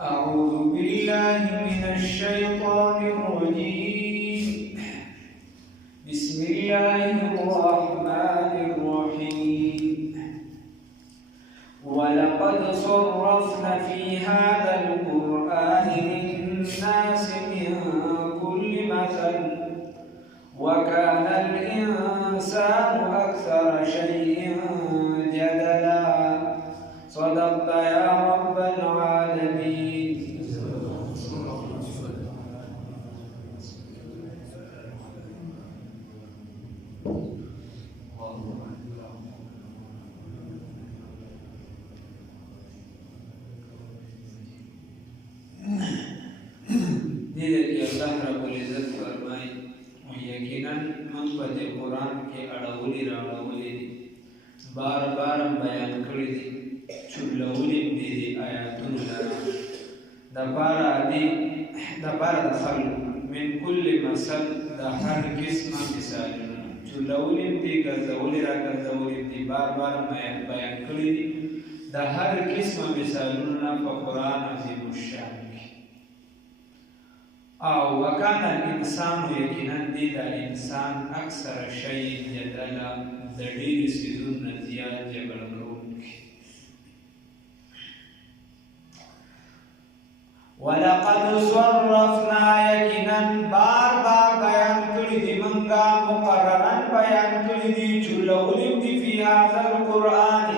أعوذ بالله من الشيطان الرجيم. بسم الله الرحمن الرحيم. ولقد صرفنا في هذا القرآن للناس من كل مثل وكان الإنسان أكثر شيء جدلا. صدقت يا رب العالمين. دې الله رب العزت فرمایي یقینا من په دې قرآن کې اړولې راوړلې دي بار بار بیان کړی دي چولولې دي آیاتونه د پاره د خلق من کل مثل د هر قسمه مثالونه چولولې دي ګرځولې را ګرځولې دي بار بار بیان کړی دي د هر قسمه مثالونه په قرآن عظیم الشان او وکان الانسان یقینا دی دا انسان اکثر شی جدلا د ډیر سيزونو زیات جګړه کوونکی. ولقد صرفنا یقینا بار بار بیان کړی دی منګه مقررا بیان کړی دی چولولم دی فی هذا القرآن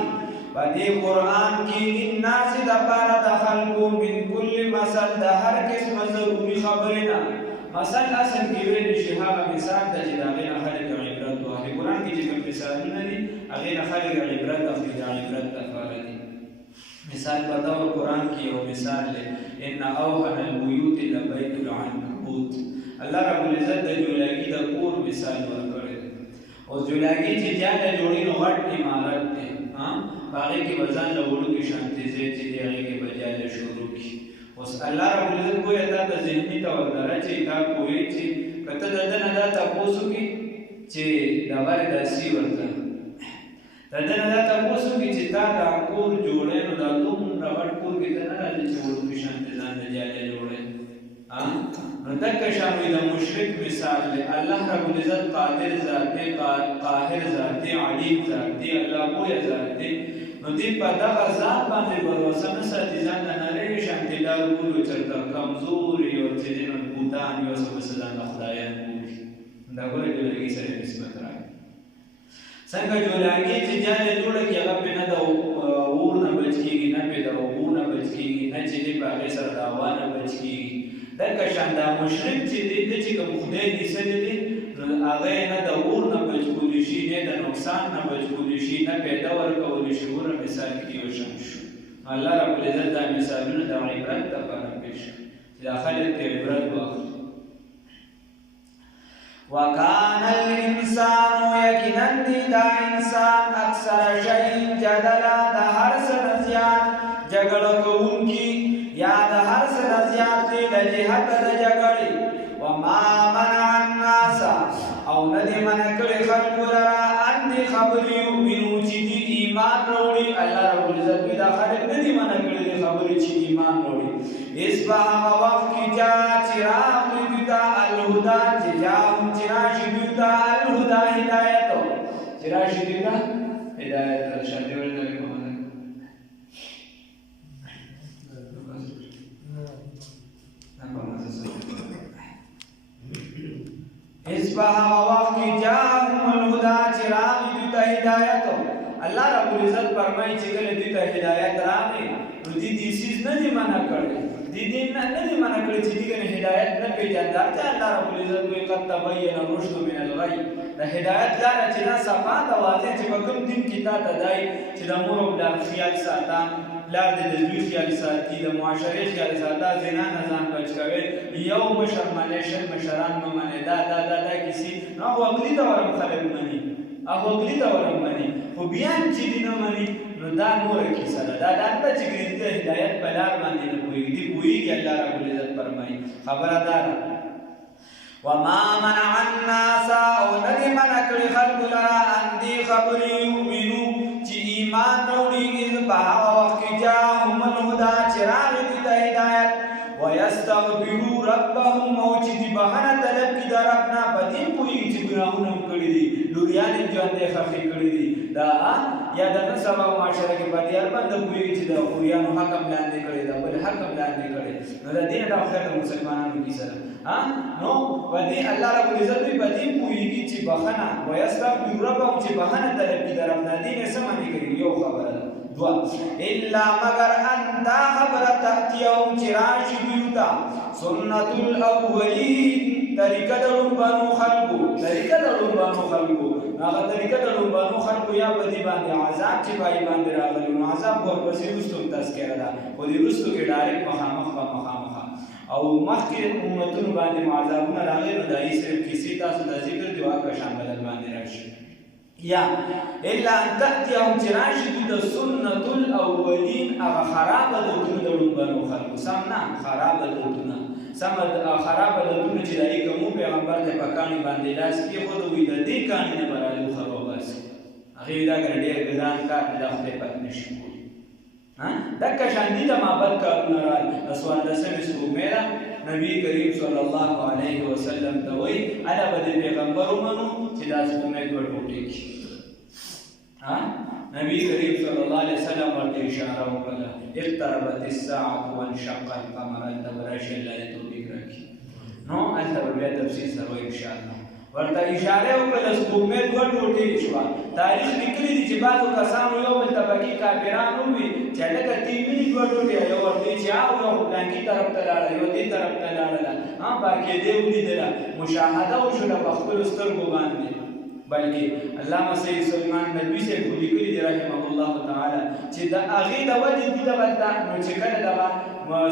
بدی قرآن کی للناس دپاره د خلقو من کل مثل د هر قسم ضروري خبرنا مثل اصل کې ویل شي هغه مثال د چې د هغې نه خلک عبرت واخلي. قرآن کې چې کوم مثالونه دي هغې نه خلک عبرت اخلي د عبرت لپاره دي. مثال په ډول قرآن کې یو مثال دی ان اوهن البیوت لبیت العنکبوت. الله رب العزت د جولاګي د کور مثال ورکړی دی. اوس جولاګي چې جاله جوړي نو غټ عمارت دی باغی کی وزن لوړو کې شانتي زی چې دی هغه کې بجاله شروع کی. اوس الله رب العزت کوی ادا د ذهني توردره چې تا کوی چې کته ددن ادا تاسو کې چې دا باندې داسي ورته ددن ادا تاسو کې چې تا دا کور جوړې نو دا دوم راوړ کور کې نه راځي چې ورته کې شانتي ځان د جاله جوړې نو تک شامل د مشرک مثال دی. الله رب العزت قادر ذات دی قاهر ذات دی علیم ذات دی الله پوهه ذات دی. نو دې په دغه ذات باندې باور نه ساتي ځان نه لري شانتي دا ګورو چرته کمزوري او چې دین بوتان یو څه مثلا خدایان ګوري دا ګوري دغه سره نسبت راځي څنګه جوړاږي چې جاله جوړه کې هغه په نه د اور نه بچ کیږي نه په د اور نه بچ کیږي نه چې دې په هغه سره دا وانه بچ کیږي. دغه شان دا مشرک چې دې چې کوم خدای دې سره دې هغه نه د اور نه بچ کولی شي نه د نقصان نه بچ کولی شي نه پیدا ورکولی شي. ور مثال کې یو شان شو الله رب العزت دا مثالونه د عبرت لپاره پیش چې خلک ته عبرت واخلي. وکان الانسان یقینا دا انسان اکثر شیء جدلا د هر څه زیات جګړه کوونکی یا د هر څه زیات دی د جهت د جګړې. وما منع الناس او ندی منع کړي خلق لرا ان دي خبرې یؤمنو چې دی ایمان وروړي. الله رب العزت دا خلق ندی منع کړي خبرې چې ایمان وروړي. اصبح وقت کی جا چراغ دیتا الهدى چې جاهم چراشی دیتا الهدى هدایت چراشی دیتا هدایت شاته ورته کومه اصبح وقت کی جاهم الهدى چراغ دیتا هدایت. الله رب العزت فرمایي چې کله دیتا هدایت راغی نو دې سیز نه دی منع کړی دې نه دی منع کړی چې دې هدایت نه پیژندل چې الله رب العزت وی قد تبين الرشد من الغي. د هدایت لار چې نه صفا د واضح چې په کوم دین کې تا تدای چې د مور او د خیال ساته لار د دوی خیال ساتي د معاشري خیال ساته زنا نه ځان بچ کوي یو بشر مالیشن مشران ممنه دا کسی نو عقلی دا ورم خلک مني او عقلی دا ورم مني خو بیا چې دین مني نو دا نور کیسه ده دا د چې ګرځي هدایت په لار باندې نه کوي دی کوي الله رب العزت فرمایي خبردار. وما منع الناس او ندی منع کړي خلق لرا ان دي خبرې یؤمنو چې ایمان وروړي اذ په هغه وخت کې جاءهم الهدى چراغ دي د هدایت ويستغفروا ربهم او چې دی بهانه طلب کی در ربنا بدین کوئی چې ګناهونه کړی دي لوریان ژوند یې خفي کړی دي دا یا د نن سبا معاشره کې بدیار باندې کوئی چې د خوریانو حکم لاندې کړی دا بل حکم لاندې کړی نو د دین د خیر مسلمانانو کې سره نو بدی الله رب العزت بدین کوئی چې بهانه ويستغفروا ربهم چې بهانه طلب کی در ربنا دین سمانی کوي یو خبره دوا الا مگر ان دا خبر تاتيهم چراشی بیوتا سنت الاولین طریقه دلون بانو خلقو طریقه دلون بانو خلقو هغه طریقه دلون بانو خلقو یا بدی باندې عذاب چې پای باندې راغلی نو عذاب ورپسې رستو تذکرہ ده خو دې رستو کې ډایرکټ مخامخ او مخکې امتونو باندې عذابونه راغلي نو دایي صرف کیسې تاسو د ذکر دی واقع شامل باندې راشي یا الا ان تاتيهم چراشد د سنت الاولین اغه خراب د دونو بنو خلق سمنا خراب د دونو سمد خراب د دونو چې دای کوم پیغمبر د پکانی باندې لاس کې خود وی د دې کانی نه برالو خراب بس هغه دا ګرډي ګدان کار د خپل پک نشي دک شاندی د مابد کارونه را اسوال د سمې سومره نبی کریم صلی الله علیه وسلم ته وی انا بد پیغمبر ومنو چې دا سومې ورټوټی کی نبی کریم صلی الله علیه وسلم ورته اشاره وکړه اقتربت الساعه وانشق القمر تبرش الله توفیق راکړي نو انت بیا تفصیل سره ان شاء الله ورته اشاره وکړه سومې ورټوټی شو تاریخ لیکلی دی چې بعضو کسانو یو بل ته پکې کافرانو وي چې لکه تیمینی ورټوټی یو ورته چې یو پلانکی طرف ته لاړه یو دې طرف ته لاړه باقي دې ولیدله مشاهده وشوله په خپلو سترګو باندې بلکې علامه سید سلمان ندوی سے لیکلي دی رحمه الله تعالی چې د هغې د وجې دې ته ورته نو چې کله دغه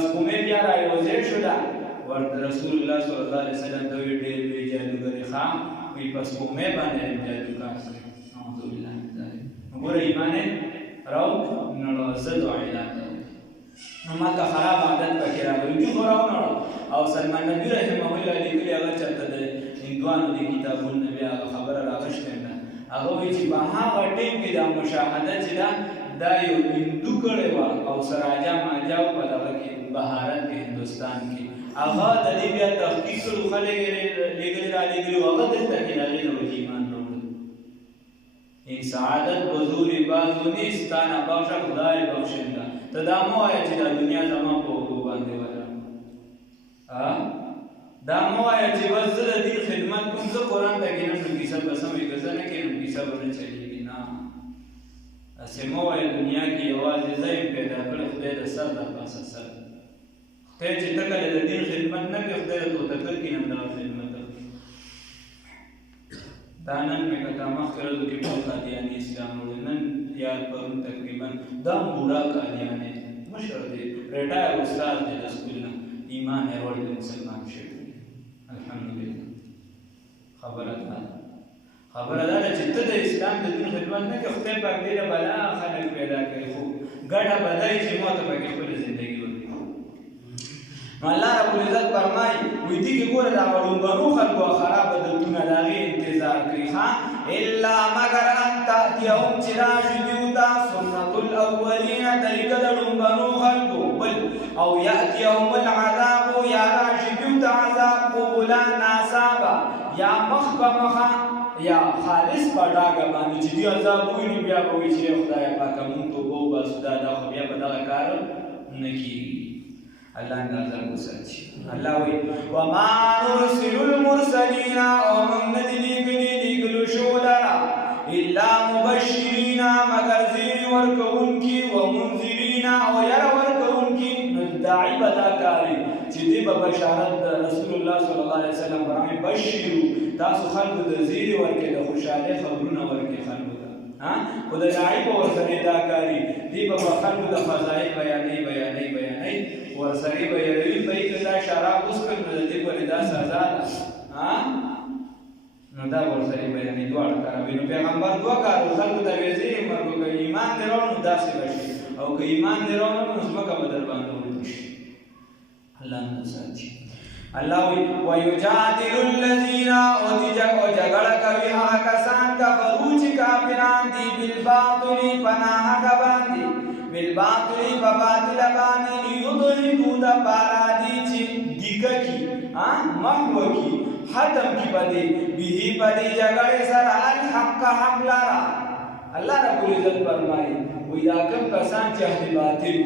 سپومې بیا رایوځای شوله ورته رسول الله صلی الله علیه وسلم ته ویې ډېر لوی جادوګرې ښه وایي په سپومې باندې جادوګر کړی نعوذ بالله من ذلک نو ګوره ایمان یې راوړو ضد او علت نو ماته خراب عادت پکې راغلی دي خو راونړو او سلمان ندوی رحمه الله لیکلي هغه چېرته د هندوانو د کتابونو بیا هغه خبره راغشتې ده هغه وایي چې په هغه ټیم کې دا مشاهده چې ده دا یو هندو کړې وه او سراجا ماجاو په دغه کې بهارت کې هندوستان کې هغه د دې بیا تحقیق کړو خلک یې لېږلي رالېږلي وو هغه دلته کې د هغې د وجې ایمان راوړل این سعادت بزور بازو نیست تا نه بخشه خدای بخشنده ته دا مه وایه چې دا دنیا زما په اوږو باندې وله دا مه وایه چې بس زه د دین خدمت کوم زه قرآن ته کښېنم نو کیسه به سمې که زه نه کښېنم کیسه به نه چلېږي نه هسې مه وایه دنیا کې یوازې زه یم پیدا کړی خدای د سر د پاسه سر خدای چې ته کله د دین خدمت نه کوې خدای د توتکر کښېنم دغه خدمت دا نن مې کته مخکې ورځو کې ټول قادیاني اسلام وړي نن یا پرون تقریبا دا بوډا قادیاني مشر دی ریټایر استاد دی د سکول نه ایمان یې وړ دی مسلمان شوی الحمدلله خبره ده چې ته د اسلام د دین خدمت نه کوې خدای پاک دې له بلا خلک پیدا کوي خو ګډه بدای چې ما ته پکې خپله زندګي ورکړي نو الله رب العزت فرمایي وایي دې کې ګوره دا ړومبنو خلکو خرابه دلتونه د هغې انتظار کوي الا مگر ان تاتيهم چې راشي دوی ته سنت الاولین طریقه د ړومبنو خلکو بل او یاتيهم العذاب یا راشي دوی ته عذاب قبلا ناصابا یا مخ په مخه یا خالص په ډاګه باندې چې دوی عذاب وویني بیا به وایي چې خدایه پاکه مونږ توبه وباسو دا خو بیا به دغه کار نه کېږي الله اندازه وساتي الله وی وما نرسل المرسلين ومن ندلي شو لرا الا مبشرين مگر زیر ورکون کی ومنذرين او ير ورکون کی ندعي بداکاری چې دې په بشارت رسول الله صلی الله علیه وسلم فرمایي بشروا تاسو خلق د زیر ورکې د خوشاله خبرونه ورکې خلق او د داعی په ورسره دا کاری دی په خلکو د فضایل بیانې ورسره بیانوي په کې دا شراب اوس کړو د دې په دا سزا ده نو دا ورسره بیانې دواړه کوي نو پیغمبر دوه کارو خلکو ته ویزي مرګو کې ایمان درونو داسې بشي او که ایمان درونو نو زمکه بدل باندې ورشي الله نو ساتي الله ويجادل الذين وجغل کوي هغه کسان کفرو چې کافران دي بالباطل پناه باندې بالباطل په باطل باندې یضحکون فیکه کی محو کی ختم کی بدی به بدی جګړې سره الحق حق لرا الله رب العزت فرمایي وی دا کوم کسان چې اهل باطل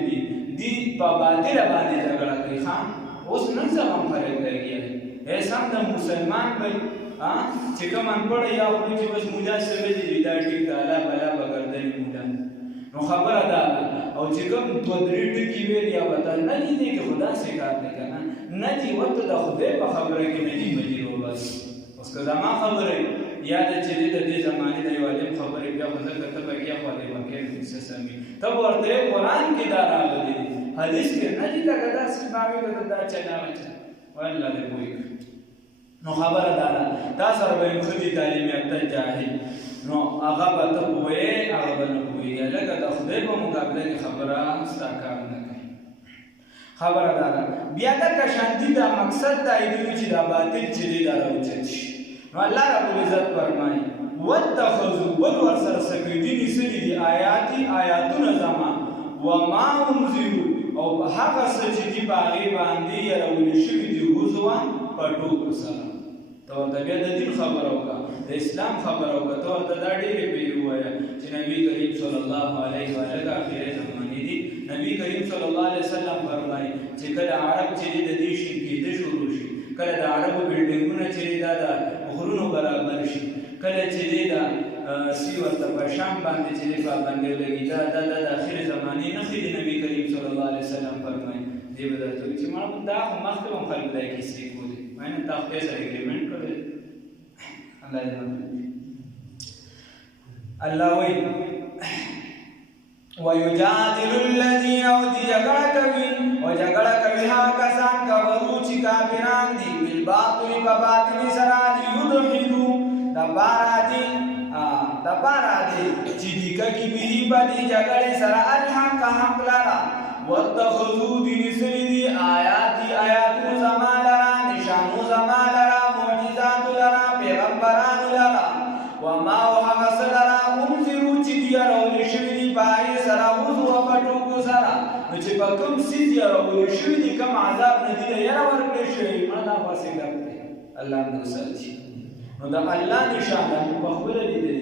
دي په باطل باندې جګړه کوي خان اوس نن زمون فرق لګي ایسا د مسلمان به چې کوم انپړ یا خو چې بس مولا سره دي دا ټیک دا لا بلا بغردنی مولا نو خبره ده او چې کوم دوه درې ټکی ویل یا وتا نه دي چې خدا سي کار نه کنه نه دي ورته د خدای په خبره کې نه دي مجیر و بس اوس که زما خبره یاد چې د دې زمانه د یو عالم خبره بیا خو ځکه ته به یا خو دې ورکه څه سمي ته ورته قرآن کې دا راغلي حدیث کې نه دي لکه دا سپاوي دا چنا والله دې وایي نو خبره ده دا سره به خدي تعلیم یافته جاهل نو هغه به ته وایې هغه به نه وایي لکه د خدای په مقابله کې خبره ستا کار نه کوي خبره ده بیا د کشانتی دا مقصد دا دی چې دا باطل چې دی دا راوچت شي نو الله رب العزت فرمایي واتخذوا ور سره سګدي سړي دي آیاتونه زما وما انذروا او هغه څه چې دی باغې باندې راولې شوي دي هوځوا پټو سره ته ورته بیا د دین خبره وکړه د اسلام خبره وکړه ته ورته دا ډېرې پیلې ووایه چې نبي کریم صلی الله علیه و آله اخرې زمانې دي نبي کریم صلی الله علیه وسلم فرمایي چې کله عرب چې د دې شي کېده شروع شي کله د عربو بلډینګونه چې دا د غرونو برابر شي کله چې دا سی ورته په شام باندې چې پابندي لګي دا د اخر زمانې نښې د نبی کریم صلی الله علیه وسلم فرمایي دی به درته چې ما دا مخکې هم خلک دای کیسې کولې مینه تاسو سره اګریمنٹ کړل الله دې الله وایي ويجادل الذين وجغړه کوي هغه کسان کفرو چې کافران دي بالباطل په باطل سره یدحدو د بارا دي چې دیګه کې به باندې جګړه سره الحق حق لرا واتخذوا دین سری آیات زمالرا نشانو زمالرا معجزات لرا پیغمبران لرا وما وحسلرا انذروا چې دی راول شوی پای سره وضو پټو کو سره چې په کوم سیز راول شوی دي کوم عذاب نه دی یا ورکړي شوی مړه واسه ګرځي الله دې ساتي نو دا الله نشانه په خپل دي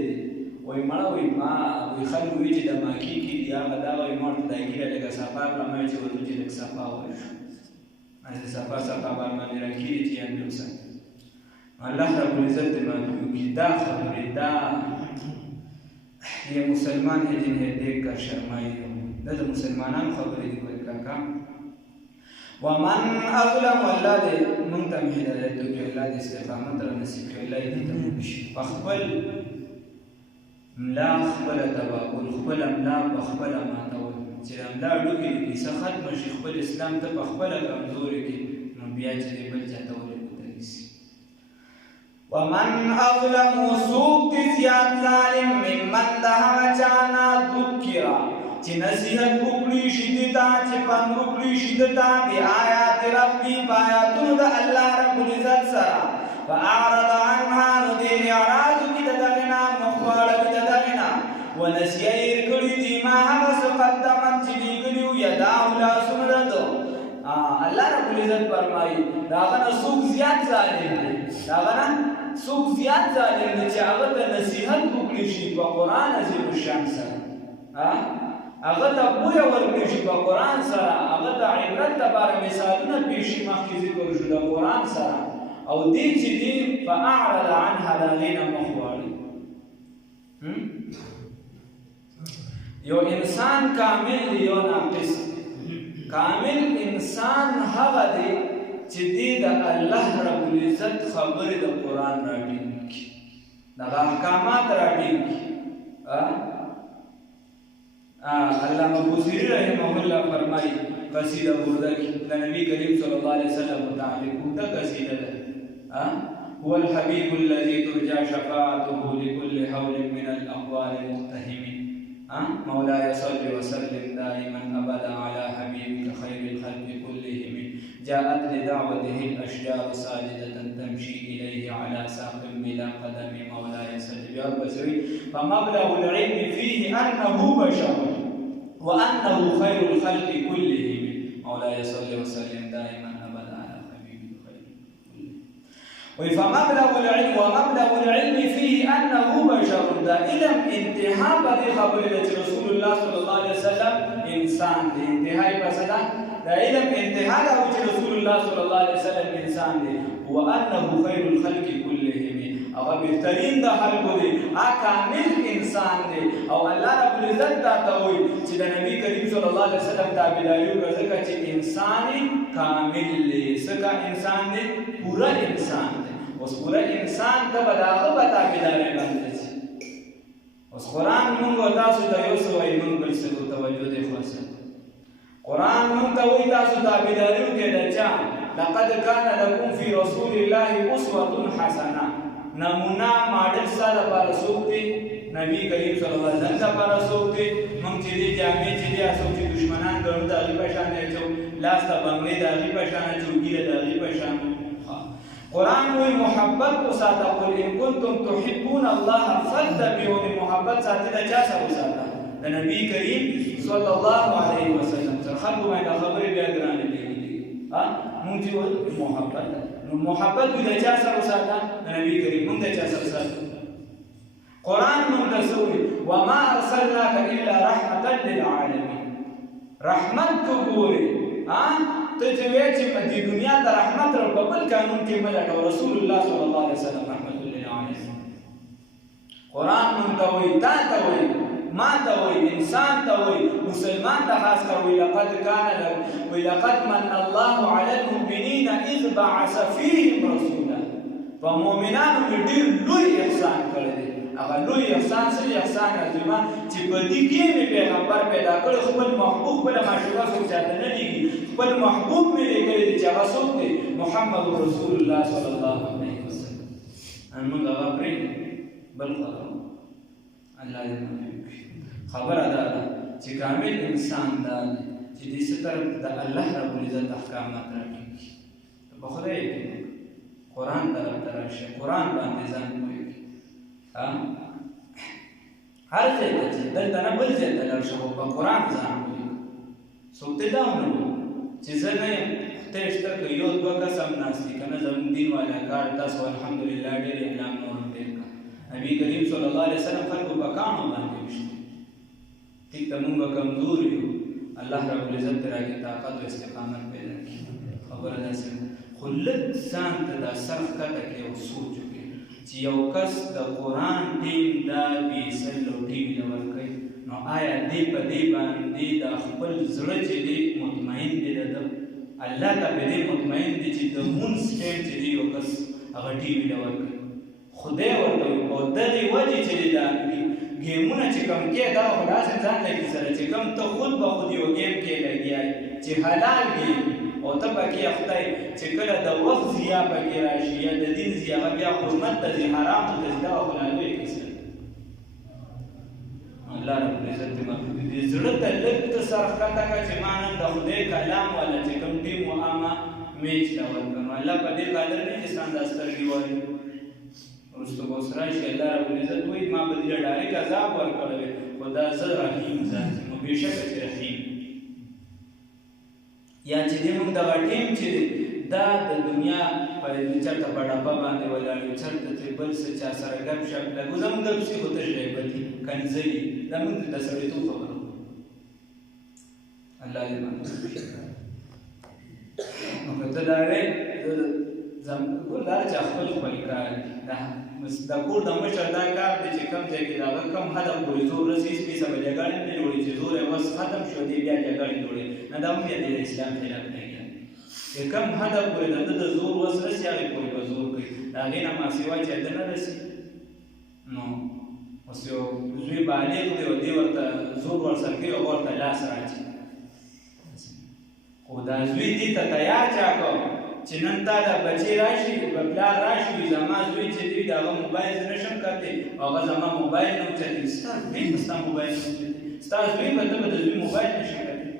وای مړه وای ما وای خلک وی چې د ماکی کې یا غدا وای مړ دایګیره لګه صفا پر مې چې ورته چې لګ صفا وای از صفا باندې راکې چې اندوسه الله رب العزت دې باندې کې دا خبره دا یہ مسلمان ہے جنہیں دیکھ کر شرمائی ہو دا مسلمانان خبریں دی کوئی کاکا ومن اظلم اللہ دے منتم ہدایت تو کہ اللہ دے استقامت را نصیب کہ اللہ دې ته خپل ملا خپل تباکل خپل املا خپل ماتول چې املا ډوکې دې ختم شي خپل اسلام ته خپل کمزوري کې نو بیا چې بل چاته ولې ومن اظلم سوق زیاد ظالم ممن دها چانا ذکرا چې نصیحت وکړي شدتا چې پند وکړي شدتا بی آیات ربی آیاتونو د الله رب العزت سره فاعرض عنها نو دې اعراض کی دغنا مخواړه کی دغنا ونسیر کړي دي ما هغه قدمت چې دیګلو یدا ولا سمرته الله رب العزت فرمایي داغه سوق زیاد ظالم دی داغه څوک زیات ظالم دی چې هغه ته نصیحت وکړي شي په قرآن عظیم الشان سره هغه ته پوهه ورکړي شي په قرآن سره هغه ته عبرت لپاره مثالونه پیش شي مخکې ذکر شو د قرآن سره او دې چې دی فاعرض عنها د هغې نه مخ واړوي یو انسان کامل دی یو ناقص کامل انسان هغه دی چې دې د الله رب العزت خبرې د قرآن راټینګي دغه احکامات راټینګي علامه بوصیری رحمه الله فرمایي قصیده برده کې د نبی کریم صلی الله علیه وسلم متعلق دا قصیده ده هو الحبیب الذي ترجى شفاعته لكل حول من الاقوال المتهم مولاي صل وسلم دائما ابدا على حبيبك خير الخلق كلهم جاءت لدعوته الاشجار ساجده تمشي اليه على ساق بلا قدم مولاي صل وسلم فمبلغ العلم فيه انه بشر وانه خير الخلق كلهم مولاي صل وسلم دائما ابدا على حبيبك فمبلغ العلم ومبلغ العلم فيه أنه بشر. دا علم انتها بدي خبر رسول الله صلى الله عليه وسلم إنسان دي انتهاء بسدا. دا علم انتها دا رسول الله صلى الله عليه وسلم إنسان دي. وأنه خير الخلق كلهم او بهترین د خلقو دی کامل انسان دی. او الله رب العزت دا ته وایي چې د نبی کریم صلی الله علیه وسلم تابعداري وکړه ځکه چې انسان کامل دی. څنګه انسان دی؟ پورا انسان دی. اوس پورا انسان ته به د هغه په تابعدارۍ باندې شي. اوس قرآن مونږ او تاسو ته یو څه وایي، مونږ بل څه ته توجه دی خلاصه. قرآن مونږ ته وایي تاسو تابعداري وکړئ د چا؟ لقد كان لكم في رسول الله أسوة حسنة. نمونه ماډل سره لپاره څوک دی؟ نبی کریم صلی الله علیه وسلم لپاره څوک دی؟ موږ چې دې جامې چې دې څوک چې دشمنان ګڼو د هغې په شان اچو، لاس ته بنګړۍ د هغې په شان اچو، ګیره د هغې په شان. قرآن وایي محبت وساته. قل ان کنتم تحبون الله فاتبعوني. محبت ساتي د چا سره وساته؟ د نبی کریم صلی الله علیه وسلم سره. خلکو باندې خبرې بیا ګرانې لګېږي. موږ چې محبت محبت د چا سره وساته؟ د نبی کریم. موږ د چا سره ساتو؟ قرآن موږ ته څه وایي؟ وما ارسلناک الا رحمة للعالمین. رحمت ته ګورې ته چې وایې چې د دنیا د رحمت په بل قانون کې مه لټوه. رسول الله صلی الله علیه وسلم رحمت للعالمین. قرآن موږ ته وایي، تا ته وایي، ما ته وایي، انسان ته وایي، مسلمان ته خاص کر وایي لقد من الله على المؤمنین اذ بعث فیهم رسولا. په مؤمنانو کې ډېر لوی احسان کړی دی. هغه لوی احسان څه دی؟ احسان عظیمه چې په دې کې مې پیغمبر پیدا کړی، خپل محبوب خپله معشوقه څوک چاته نه لېږي، خپل محبوب مې لېږلی دی چې هغه څوک دی؟ محمد رسول الله صلی الله علیه وسلم. موږ هغه پرېږدو بل خبره الله دې معافي وکړي. خبره دا ده چې کامل انسان دا دی چې دې څه طرف د الله رب العزت احکامات راټینګي. په خدای یقین قرآن طرف ته راشئ، قرآن باندې ځان پوه کړي. هر ځای ته ځئ، دلته نه بل ځای ته لاړ شه، خو په قرآن ځان پوه کړي. څوک دې دا ونه وایي چې زه نه یم، خدای شته که یو دوه کس هم ناست دي که نه زموږ دین والا کار تاسو الحمدلله ډېر اعلان نور هم ډېر کړه. نبي کریم صلی الله علیه وسلم خلکو په کاڼو باندې ویشتي. ټیک ته موږ به کمزور یو، الله رب العزت دې راکړي طاقت او استقامت پیدا کړي. خبره داسې ده. خو لږ ځان ته دا سر ښکته کړي او سوچ وکړي چې یو کس د قرآن ټیم دا بېسل او ټیم له ورکوي، نو آیا دې په دې باندې د خپل زړه چې دی مطمئن دی، د الله ته په دې مطمئن دی چې د مونځ ټیم چې دی یو کس هغه ټیم له ورکوي؟ خدای ورته وایي په دغې وجې چې دی دا ګیمونه چې کوم کې دا خو داسې ځان لګي سره چې کوم ته خود به خود یو ګیم کې لګیا یې چې حلال ګیم او ته پکې اخته یې چې کله د وخت ضیا پکې راشي یا د دین ضیا هغه بیا حرمت ته ځي، حرام ته ځي، دا خو لا لویه کیسه ده. الله رب العزت دې معافي کړي. زړه ته لږ ته سر ښکته کړه چې ما نن د خدای کلام والا چې کوم ټیم و عامه میچ ته ورکړم. الله په دې قادر نه چې ستان دا سترګې وایي وروسته به اوس راشي. الله رب العزت وایي ما به دې له ډایرکټ عذاب ورکړی وی، خو دا زه رحیم ذات یم، نو بېشکه چې رحیم. یا چې دې موږ دغه ټیم چې دا د دنیا په چېرته په ډبه باندې ولاړ یو، چېرته چې بل څه چا سره ګپ شپ لګو، زموږ ګپ شي خو تش غیبت دي، کنځلي، دا موږ د سړیتوب خبره کوو. الله دې معافي وکړي. نو که ته دا وایې ګور دا چې خپل خپل کار دی، د کور د مشر دا کار دی چې کوم ځای کې د هغه کم هدف پورې زور رسي، سپېڅه به جګړې نه جوړي چې زور یې بس ختم شو دی بیا جګړې جوړې نه، دا هم بیا د اسلام خلاف نه کېږي. چې کم هدف پورې د ده د زور وس رسي هغې پورې به زور کوي، د هغې نه ماسیوا چې ده نه رسي نو اوس یو زوی بالغ دی او دې ورته زور ورسره کوي او ورته لاس راچي، خو دا زوی دې ته تیار چا کړ چې نن تا دا بچی راشي پلار راشي زما زوی چې دی د هغه موبایل زه نشم کتلی او هغه زما موبایل نه اوچتوي، ستا زوی به ستا موبایل نه اوچتوي، ستا زوی به ته به د زوی موبایل نشي کتلی،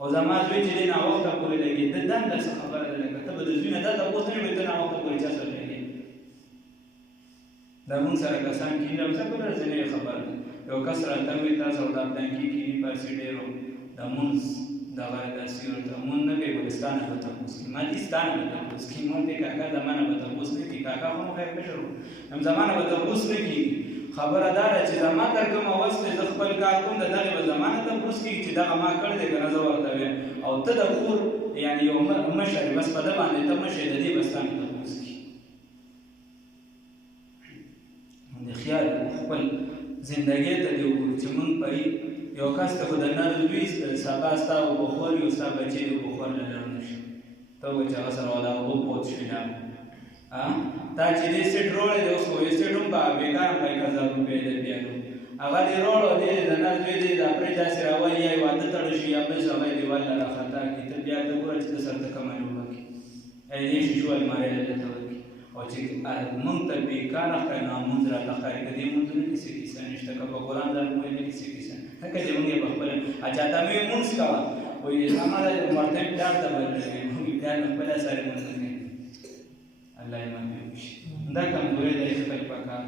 او زما زوی چې دی ناوخته پورې لګي ده دنده څه خبره ده، لکه ته به د زوی نه دا تپوس نه وي ته ناوخته پورې چا سره لګي. دا مونږ سره کسان کېني او څه کله ځینې خبره ده، یو کس راته وایي تاسو دا پلانکي کېني پاسې ډېرو د مونځ دغه داسې ورته مونږ نه کوي ګلستانه به تپوس کړي ما دې ستانه به تپوس کړي مونږ دې کاکا زمانه به تپوس نه کړي کاکا خو مو خیر مشر و هم زمانه به تپوس نه کړي خبره دا ده چې زما تر کومه وس دی زه خپل کار کوم د دغې به زمانه تپوس کړي چې دغه ما کړی دی که نه زه ورته ویم او ته د کور یعنې یو مشر یې بس په ده باندې ته مشر د دې به ستانه تپوس کړي د خیال خپل زندګۍ ته دې وګورو چې مونږ په یو کس ته خو د نر لوی سبا ستا اوبه خور وي او ستا بچې د اوبه خور له لړ نه شي ته به چې هغه سره ولا اوبه پوت شوي نه تا چې دې سیټ روړی دی اوس خو یې سیټ هم په بېکار هم 1000 روپۍ دی بیا نو هغه دې روړ او دې د نر زوی دی دا پرې داسې راوایي یا یې واده تړل شي یا بل څه هغه یې دیوال له راخطا کړي ته بیا ته ګوره چې ته سر ته کمانې وبکړي دې شیشو المارۍ له درته ورکړي او چې مونږ ته بېکاره ښکاري نو مونځ راته ښکاري که دې مونځونه کیسې کیسه نشته که په قرآن ځان وایي نه کیسې کیسه لکه چې مونږ یې په خپله چاته مې مونځ کوه وایي زما دا ورته یې پلار ته بدلوي مونږ پلار مې خپله ساري مونځ نه کوي الله یې معافي وکړي دا کمزورۍ ده یې خپل پکار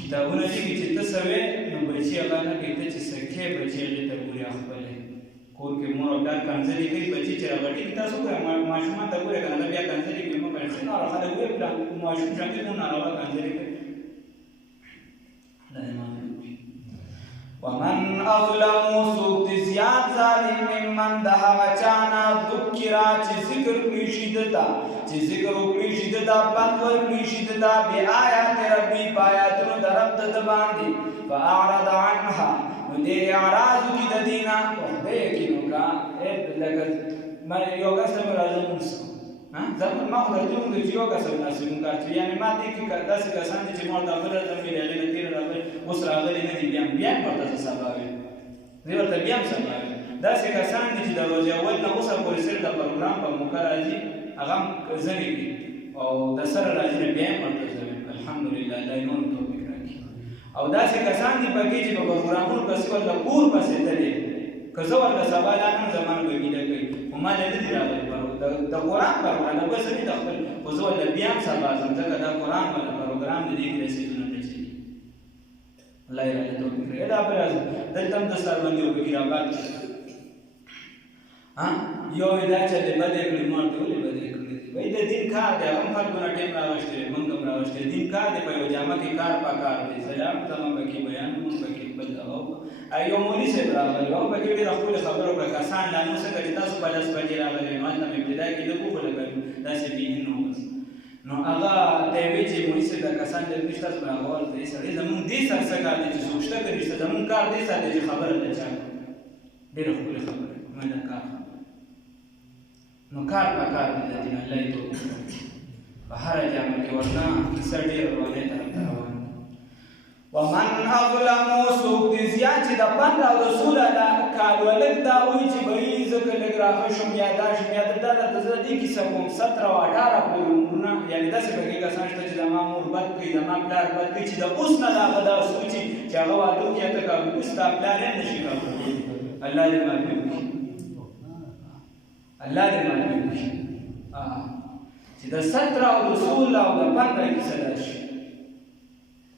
کتابونه لیکي چې ته څه وې نو بچي هغه نه کوي ته چې څه کوې بچي هغې ته ګورې خپلې کور کې مور او پلار کنځلې کوي بچي چې راغټېږي تاسو ګورئ ماشومان ته ګورئ که نه بیا کنځلې کوي مه کوئ ښه ناره خلک وایي ماشوم شان کوي مونږ ناروا کنځلې کوي الله یې معافي وکړي ومن اظلم څوک دې زیات ظالم ممن د هغه چا نه ذکره چې ذکر کړي شي ده ته چې ذکر وکړي شي ده ته پند ورکړي شي ده ته بآیات ربي په آیاتونو د رب ده باندې فاعرض عنها نو دې اعراض وکړي د دې نه په خدای یقین وکړه لکه یو کس ته مې راځه مونځ زمون ما خو درته وویل چې یو کس مناسب کار کوي یعنې ما دې کې داسې کسان دي چې ما ورته بله ځل ویلې هغې نه تېره راغلي اوس راغلي نه دي بیا هم ورته زه سبا ویم زه ورته بیا هم سبا ویم داسې کسان دي چې د ورځې اول نه اوسه پورې صرف د پروګرام په موقع راځي هغه هم ځنې کړي او د سره راځي نه بیا هم ورته زه ویم الحمدلله الله یې نور توفیق راکړي او داسې کسان دي پکې چې په پروګرامونو پسې ورته کور پسې تللي که زه ورته سبا لا نن زمانه به ګیله کوي خو ما نه دي راغلي د قرآن پروګرام نه بس نه د خپل خو زه ورته بیا هم سبا ځم ځکه دا قرآن والا پروګرام د دې کې رسېدونه نه چلي الله یې راله توفیق راکړي دا به راځي دلته هم د سربندي وبکیرآباد یو یې دا چې بدې کړي ما ورته ولې بدې کړي دي وایي د دین کار دی هغه هم خلکو نه ټیم راوښتی دی موږ هم راوښتی دی دین کار دی په یو جامه کې کار پکار دی سلام ته هم پکې بیان مونږ پکې بل یو مولي صاحب راغلی او پکې ډېره ښکلې خبره وکړه کسان لا نو څنګه چې تاسو په 10 بجې راغلئ نو هلته مې ابتدا کې لږ وخوله داسې بېهین نو بس نو هغه ته یې وایي چې مولي صاحب دا کسان ډېر نشته تاسو به هغه ورته یې سړی زمونږ دې سر څه کار دی چې څوک شته که نشته زمونږ کار دې سر دی چې خبره د چا ډېره ښکلې خبره ما دا کار نو کار پکار دی د دین الله یې توفیق وکړي په هره جامه کې ورنه کیسه ډېره روانۍ طرف ته روانه ومن اظلم څوک دې زیات چې د پند او د سوله دا کالو لږ دا وایي چې بهي زه که لږ راښه شم یا دا شم یا دا درته زه دې کیسه کوم 17 او 18 پورې عمرونه یعنې داسې پکې کسان شته چې زما مور بد کوي زما پلار بد کوي چې د اوس نه د هغه دا سوچي چې هغه واده وکړي ته کوي اوس ستا پلار یې نه شي کولی الله دې معافي وکړي الله دې معافي وکړي چې د 17 او د 16 او د 15 کیسه دا شي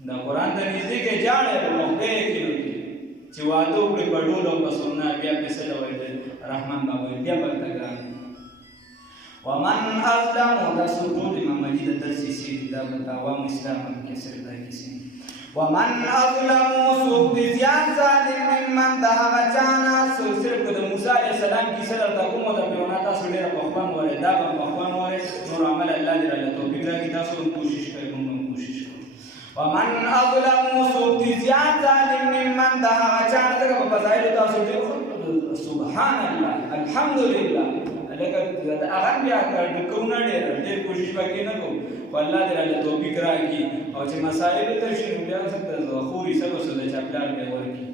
دا قرآن ته نږدې کې جاړی په خدای یقین وکړي چې واده وکړي په ډول او په سنت بیا فیصله وایي رحمان بابا بیا ورته ګران ومن اظلم دا سرور امام مجید درسیسي دا په عوام اسلام کې صرف دا کیسې ومن اظلم څوک دې زیات ظالم ممن د هغه چا نه صرف د موسی علیه السلام کیسه درته کوم د فرعون تاسو ډېره په خوند وایئ دا به په خوند وایئ نور عمل الله دې راله توفیق راکړي تاسو هم کوشش کوئ موږ هم کوشش کوو ومن اظلم څوک دې زیات ظالم ممن د هغه چا نه ځکه په فضایلو تاسو ډېر سبحان الله الحمدلله لکه هغه بیا کوونه ډېر کوشش پکې نه کوم خو الله دې راله توفیق راکړي او چې مسایلو ته شي نو بیا څه خوري څه به څه د چا پلار بیا ورکړي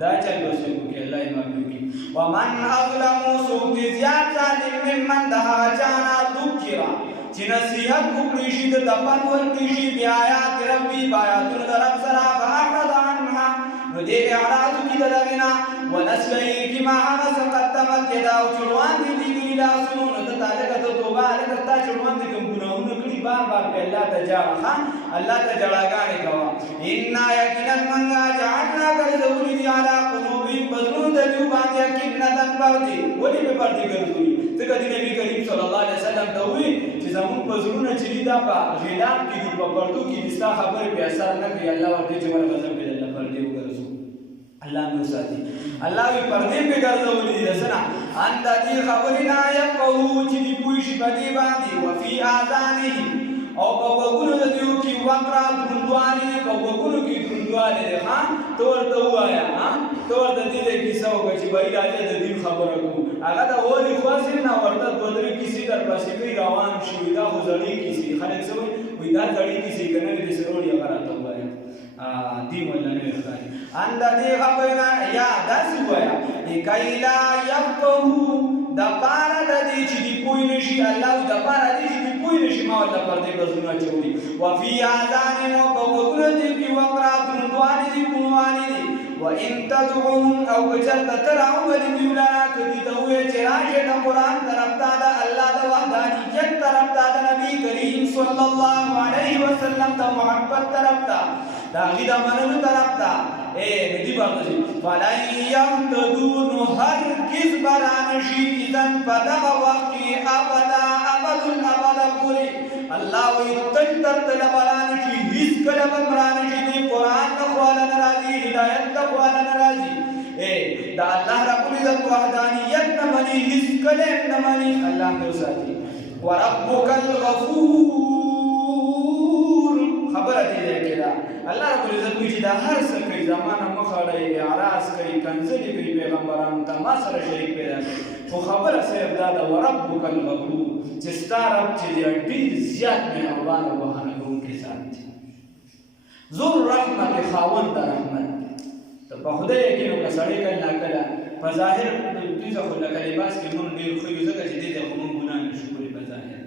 دا چل به څوک وکړي الله یې معافي وکړي ومن اظلم څوک دې زیات ظالم ممن د هغه چا نه ذکره چې نصیحت وکړي شي د پند ورکړي شي بآیات ربي بآیاتونو د رب سره فاعرض عنها نو دې اعراض وکړي د دغې نه ونسلیږي ما هغه څه قدمت یداه چې وړاندې لېږلي لاسونو نو ته هلکه ته توبه هلکه ستا چې وړاندې کوم ګناهونه کړي بار بار پرې الله ته ژاړه ښه الله ته ژړاګانې کوه انا یقینا موږ جعلنا ګرځولي دي علی قلوبهم په زړونو وګونو د دې باندې یقیناً پردي ولې په پردي ګرځولي ځکه د نبی کریم صلی الله علیه وسلم ته وی چې زمون په زړونو چې دا په غیلاب کې دي په پردو کې دي ستا خبرې په اثر نه کوي الله ورته چې ور غضب به الله پردي وګرځو الله نو ساتي الله وی پردي په ګرځولي دي سنا ان د دې خبرې نه یقو چې دی پوي شي په دې باندې وفي اذانه او په وګونو د دیو کې وقرا دروندوالي په وګونو کې دروندوالي ها تور ته وایا ها تور د دې کیسه وکړي چې بای راځي د دې خبره کو هغه دا وری خاصه نه ورته بدري کیسه در پاسې کوي روان شي دا غزړی کیسه خلک سوي وې دا ځړی کیسه کنه دې سروري هغه راته وایا دی مولا نه ښکاري ان د دې خبره یا داس وایا کایلا یفقهو د پاره د دې چې دی پوی نشي الله د پاره دې چې دی پوی نشي ما الله پر دې بزونه چوي وفي اذان او بوګره دې کې وقرا دروندوالي دي کوالي دي وان تدعوهم او کچرت ترعو ولي ولا کدي ته وې چې راشه د قران طرف ته د الله د وحدانیت طرف ته د نبی کریم صلی الله علیه وسلم ته محبت طرف ته دا غي د منلو طرف ته ندی باندې فلای یمتدون هرگز برانشی اذن پدغه وخت ابدا ابد الابد پوری الله وی تل تر تل برانشی هیڅ کله برانشی دی قران نه خواله ناراضی هدایت نه خواله ناراضی دا الله رب العزت وحدانیت نه منی هیڅ کله نه منی الله نو ساتي وربک الغفور خبر دی کړه الله رب العزت چې دا هر څه کوي زمانه مخاړه اعراض کوي کنځلې کوي پیغمبرانو ته ما سره شریک پیدا کوي خو خبره صرف دا د وربک الغفور چې ستاره چې ډېر زیات مهربان او بهانه کوونکی ذات دی ذو رحمت خاوند رحمت ته په خدای کې نو کسړې کله کله په ظاهر دې ځکه لکه لباس کې مونږ ډېر خو یو ځکه چې دې خو مونږ ګناه نشو کولی په ظاهر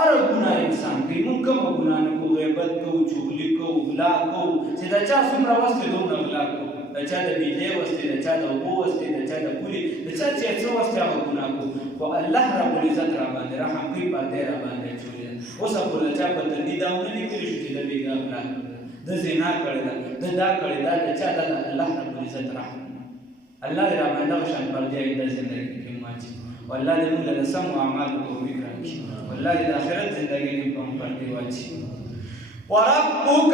اره ګناه انسان کوي مونږ کوم ګناه نه کوو غیبت کوو چغلي کوو غلا کوو چې دا چا څومره واسطه دومره غلا کوو دا چا د بجلی واسطه دا چا د اوبو واسطه دا چا د پولي دا چا چې څه واسطه هغه ګناه کوو خو الله رب العزت را باندې رحم کوي پردې را باندې چولې اوس په چا په تندي داونه لیکلي شو چې د بیګا غلا د زنا کړی دا دا کړی دا چا د الله رب العزت رحم الله دې را باندې شان پردې د ژوندۍ کې ماچي والله دې موږ له سم اعمال توفیق راکړي والله دې آخرت زندگی کې په پردې واچي وربک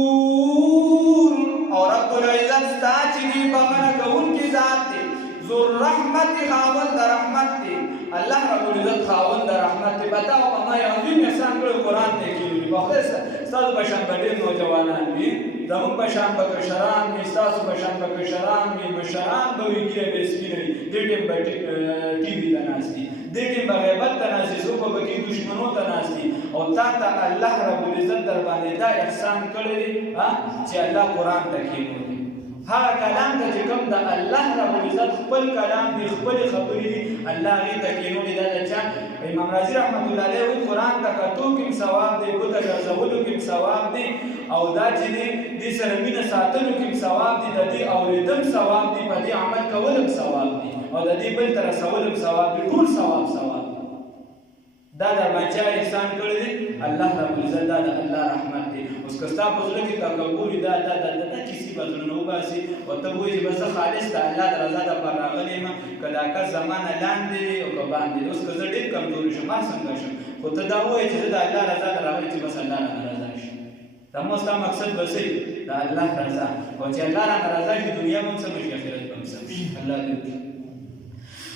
الغفور او رب العزت ستا چې دی بخنه کوونکی ذات دی ذو الرحمت خاوند رحمت دی الله رب العزت خاوند رحمت دی بتاو ما یو عظیم احسان کړو قران ته کیږي په خلاص ستاسو بشان باندې نوجوانان دي زمون بشان بکشران می ستاسو بشان بکشران می مشران به ویګره به سپینې د دې په ټي وي ته ناشتي د دې په غیبت ته ناشتي سو په کې دشمنو ته ناشتي او تا ته الله رب العزت در باندې دا احسان کړی چې الله قران ته کیږي ها کلام ته چې کوم د الله رب العزت خپل کلام دی خپل خبرې الله غي ته کینو دا چې امام رازي رحمت الله علیه قرآن ته کتو کې ثواب دی بوته ګرځولو کې ثواب دی او دا چې دې سره مینه ساتلو کې ثواب دی د دې اوریدم ثواب دی په دې عمل کولم ثواب دی او د دې بل تر رسولم ثواب دی ټول ثواب دا د بچا احسان کړی دی الله رب العزت دا د الله رحمت دی اوس کستا په ځل کې تکبر دا کیسې بدل نه وباسي او ته وایي چې بس خالص د الله د رضا لپاره راغلی یم کله که زمانه لاندې او که باندې اوس که زه ډېر کمزوري شم ما څنګه شم خو ته دا وایي چې د الله رضا ته راغلی چې بس الله رانه رضا شي دا مو ستا مقصد بسې د الله رضا او چې الله رانه رضا شي دنیا به هم سمه شي آخرت به هم سمه شي الله دې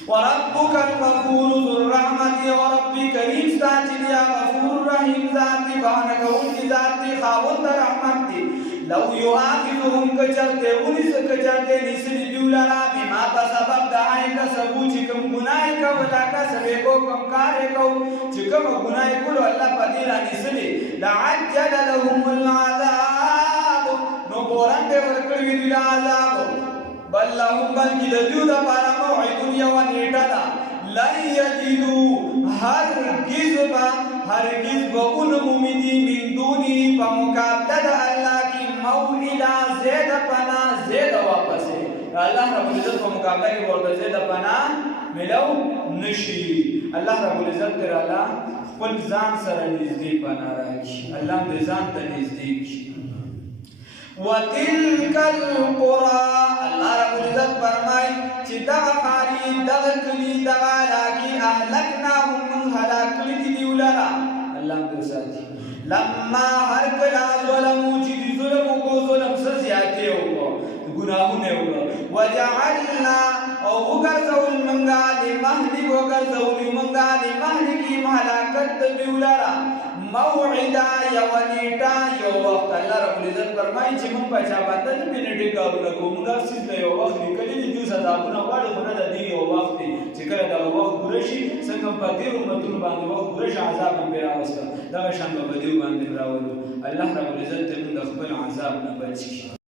وربک الغفور ذو الرحمت ورب کریم ذات دی غفور رحیم ذات دی بہانه کوونکی ذات دی خاوند رحمت دی لو یؤاخذهم کچرته ونس کچرته نسلی دیولرا بما بسبب دعای کسبو چې کوم ګناه کولا کسب کو کوم کار کو چې کوم ګناه کولو الله پدې را نسلی لعجل لهم العذاب نو قران دې ورکړي دی عذاب بل لهم بلکی لدیو دا پارا موعد یو نیٹا دا لن یجدو هرگز با ان مومنی من دونی پا مقابلہ دا اللہ کی موعدا زید پنا زید واپس ہے اللہ رب العزت پا مقابلہ کی بورتا زید پنا ملو نشی اللہ رب العزت تر اللہ خپل ځان سره نږدې پنا راکړي الله دې ځان ته نږدې کړي وتلك القرى الله رب العزت فرمای چې دغه خاري دغه کلی دغه علاقې اهلکناهم من هلاک کړي دي دوی لره الله دې ساتي لما هر کله ظلمو چې ظلم وکړو ظلم څه زیاتې وکړو ګناهونه وکړو وجعلنا او وګرځول منګه لمهلک وګرځول منګه لمهلکي هلاکت دوی لره موعدا یو نیټه یو وخت الله رب العزت فرمایي چې موږ په چا باندې په نیټه کارونه کوو موږ هر څه یو وخت لیکلي دي دوی سزاونه غواړي خو نه د دې یو وخت چې کله دا وخت پوره شي څنګه په تېرو امتونو باندې وخت پوره شي عذاب هم پرې راوسته دغه شان به په دې باندې راولو الله رب العزت موږ د خپل عذاب نه بچ کړي